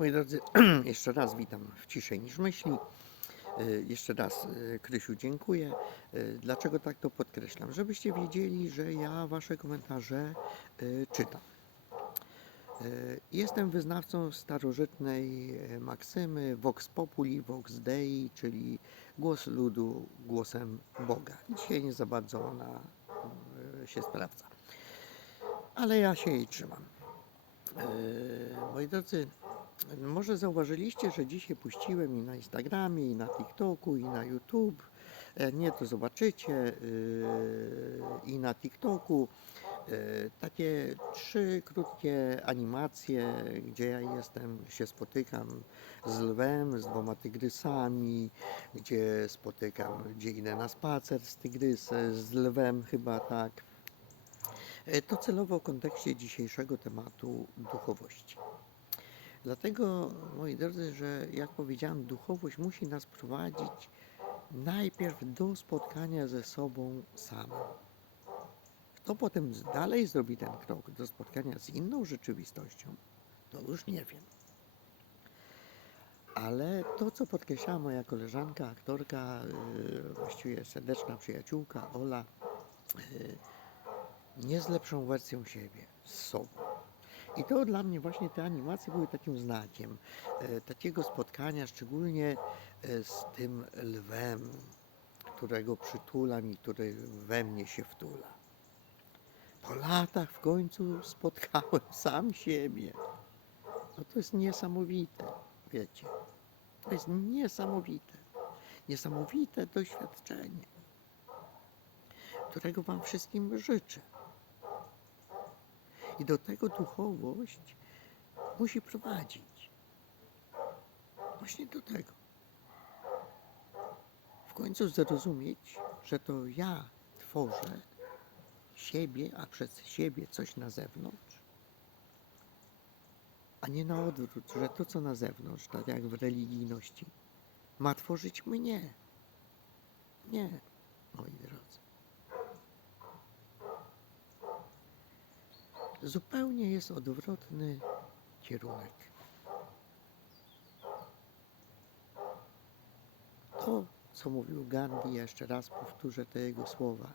Moi drodzy, jeszcze raz witam w Ciszej niż myśli. Y, Jeszcze raz, y, Krysiu, dziękuję. Y, Dlaczego tak to podkreślam? Żebyście wiedzieli, że ja Wasze komentarze czytam. Jestem wyznawcą starożytnej maksymy Vox Populi, Vox Dei, czyli głos ludu głosem Boga. Dzisiaj nie za bardzo ona się sprawdza, ale ja się jej trzymam. Moi drodzy, może zauważyliście, że dzisiaj puściłem i na Instagramie, i na TikToku, i na YouTube. E, Nie, to zobaczycie. yy, I na TikToku. yy, Takie trzy krótkie animacje, gdzie ja jestem, się spotykam z lwem, z dwoma tygrysami, gdzie spotykam, gdzie idę na spacer z tygrysem, z lwem chyba tak. E, To celowo w kontekście dzisiejszego tematu duchowości. Dlatego, moi drodzy, że jak powiedziałem, duchowość musi nas prowadzić najpierw do spotkania ze sobą samym. Kto potem dalej zrobi ten krok do spotkania z inną rzeczywistością, to już nie wiem. Ale to, co podkreślała moja koleżanka, aktorka, yy, właściwie serdeczna przyjaciółka Ola, yy, nie z lepszą wersją siebie, z sobą. I to dla mnie właśnie te animacje były takim znakiem e, takiego spotkania, szczególnie e, z tym lwem, którego przytulam i który we mnie się wtula. Po latach w końcu spotkałem sam siebie. No to jest niesamowite, wiecie. To jest niesamowite. Niesamowite doświadczenie, którego Wam wszystkim życzę. I do tego duchowość musi prowadzić. Właśnie do tego. W końcu zrozumieć, że to ja tworzę siebie, a przez siebie coś na zewnątrz, a nie na odwrót, że to, co na zewnątrz, tak jak w religijności, ma tworzyć mnie. Nie, moi drodzy. Zupełnie jest odwrotny kierunek. To, co mówił Gandhi, jeszcze raz powtórzę te jego słowa,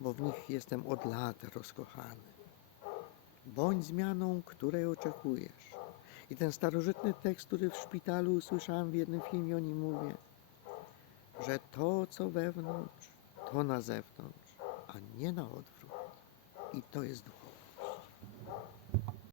bo w nich jestem od lat rozkochany. Bądź zmianą, której oczekujesz. I ten starożytny tekst, który w szpitalu usłyszałem w jednym filmie, o nim mówię, że to, co wewnątrz, to na zewnątrz, a nie na odwrót. I to jest duch.